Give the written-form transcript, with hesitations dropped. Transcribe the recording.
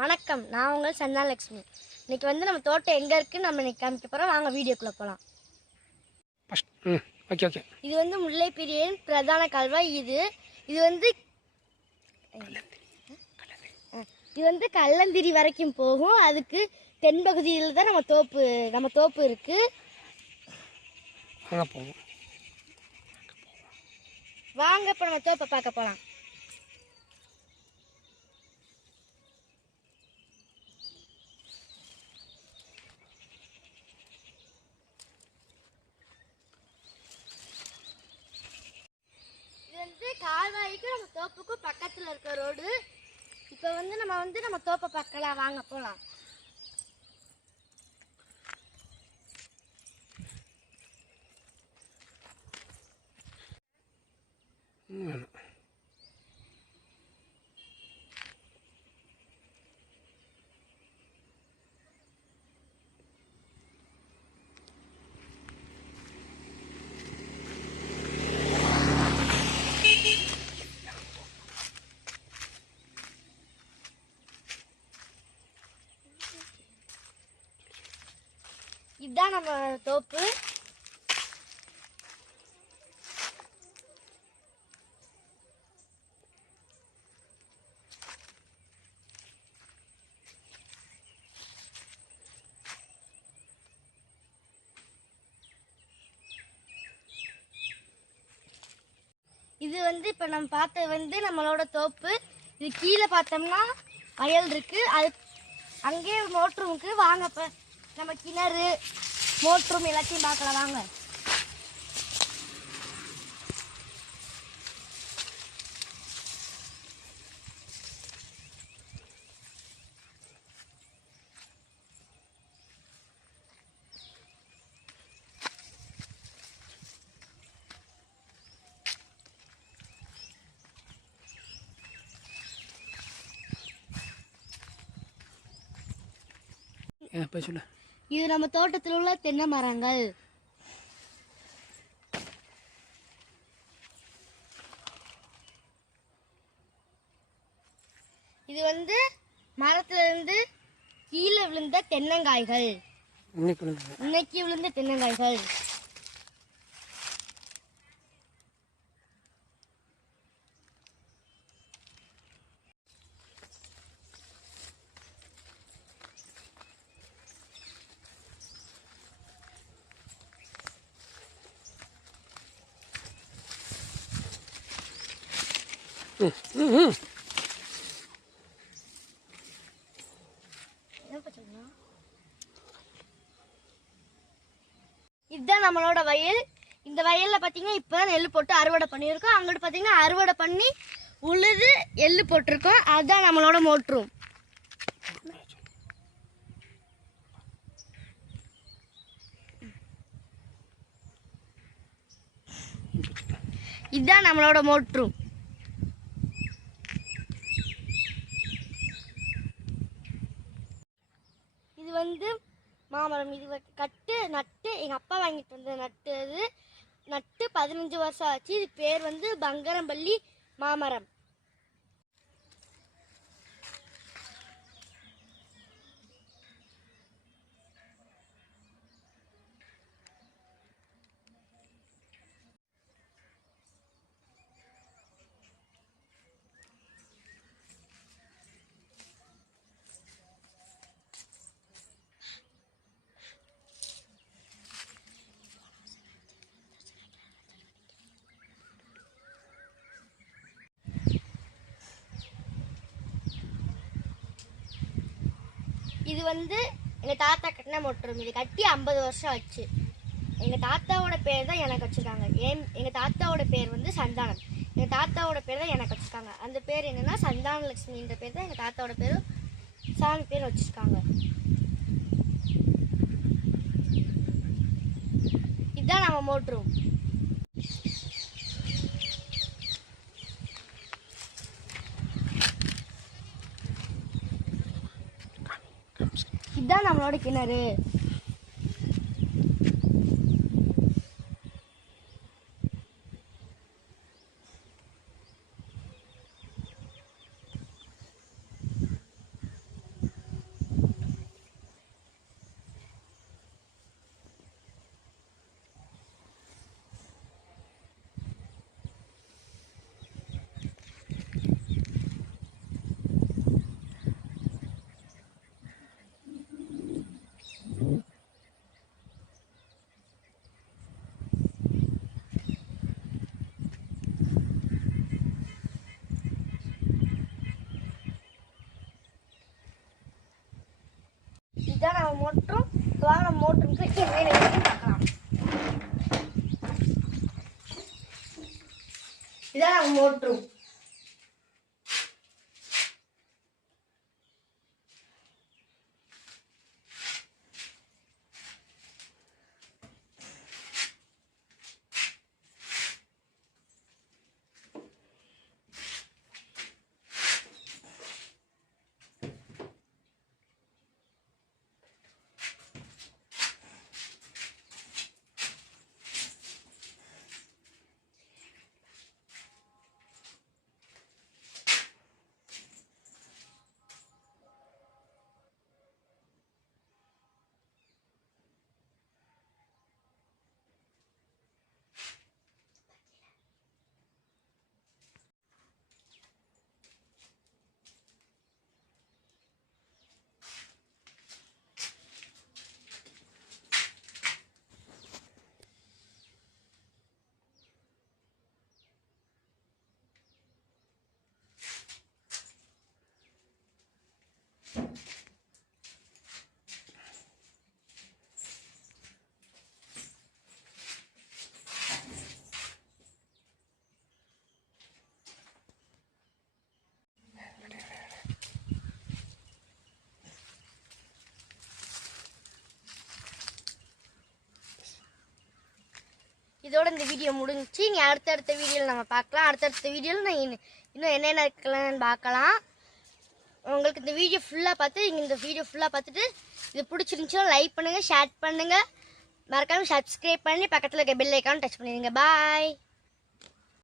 வணக்கம், நான் உங்கள் சந்தானலட்சுமி. இன்னைக்கு வந்து நம்ம தோட்டம் எங்கே இருக்குன்னு நம்ம இன்னைக்கு காமிக்க போகிறோம். வாங்க வீடியோக்குள்ளே போகலாம். ஓகே. இது வந்து முல்லைப்பெரியாரின் பிரதான கால்வாய். இது வந்து கல்லந்திரி வரைக்கும் போகும். அதுக்கு தென்பகுதியில் தான் நம்ம தோப்பு இருக்கு. வாங்க இப்போ நம்ம தோப்பை பார்க்க போகலாம். கால்வாய்க்கு நம்ம தோப்புக்கும் பக்கத்துல இருக்க ரோடு. இப்போ வந்து நம்ம தோப்பை பார்க்கலாம். வாங்க போலாம். இதுதான் நம்ம தோப்பு. இது வந்து இப்போ நம்ம பார்த்தது வந்து நம்மளோட தோப்பு. இது கீழே பார்த்தோம்னா வயல் இருக்கு. அது அங்கேயே மோட்ரூமுக்கு. வாங்க இப்போ நம்ம கிணறு மோட்ரூம் எல்லாத்தையும் பார்க்கலாம். வாங்க. இது நம்ம தோட்டத்தில் உள்ள தென்னை மரங்கள். இது வந்து மரத்துல இருந்து கீழே விழுந்த தென்னங்காய்கள். இன்னைக்கு விழுந்த தென்னங்காய்கள். இதுதான் நம்மளோட வயல். இந்த வயல்ல பாத்தீங்கன்னா இப்பதான் நெல் போட்டு அறுவடை பண்ணியிருக்கோம். அங்கிட்டு பாத்தீங்கன்னா அறுவடை பண்ணி உழுது எள்ளு போட்டிருக்கோம். அதுதான் நம்மளோட மோட்ரூம். இதுதான் நம்மளோட மோட்ரூம். இது வந்து மாமரம். இது நட்டு எங்கள் அப்பா வாங்கிட்டு வந்த நட்டு 15 வருஷம் ஆச்சு. இது பேர் வந்து பங்கரம்பள்ளி மாமரம். இது வந்து எங்கள் தாத்தா கட்டின மோட்ரூம். இது கட்டி 50 வருஷம் ஆச்சு. எங்கள் தாத்தாவோட பேர் தான் எனக்கு வச்சுருக்காங்க. எங்கள் தாத்தாவோட பேர் வந்து சந்தானம். எங்கள் தாத்தாவோட பேர் தான் எனக்கு வச்சுருக்காங்க. அந்த பேர் என்னென்னா சந்தானலட்சுமின்ற பேர் தான் எங்கள் தாத்தாவோட பேரும் சாமி பேர் வச்சுருக்காங்க. இதுதான் நம்ம மோட்ரூம். இதுதான் நம்மளோட கிணறு. இதான் நம்ம மோட்டரும். வாங்க நம்ம மோட்டருக்கு என்னென்ன இருக்குன்னு பார்க்கலாம். இதான் நம்ம மோட்டரும். இதோட இந்த வீடியோ முடிஞ்சிச்சு. நீ அடுத்தடுத்த வீடியோவில் நம்ம பார்க்கலாம். அடுத்தடுத்த வீடியோவில் நான் இன்னும் என்னென்ன இருக்கலாம்னு பார்க்கலாம். உங்களுக்கு இந்த வீடியோ ஃபுல்லாக பார்த்து இந்த வீடியோ ஃபுல்லாக பார்த்துட்டு இது பிடிச்சிருந்துச்சுன்னா லைக் பண்ணுங்கள், ஷேர் பண்ணுங்கள், மறக்காமல் சப்ஸ்கிரைப் பண்ணி பக்கத்தில் இருக்க பெல் ஐக்கான் டச் பண்ணிடுங்க. பாய்.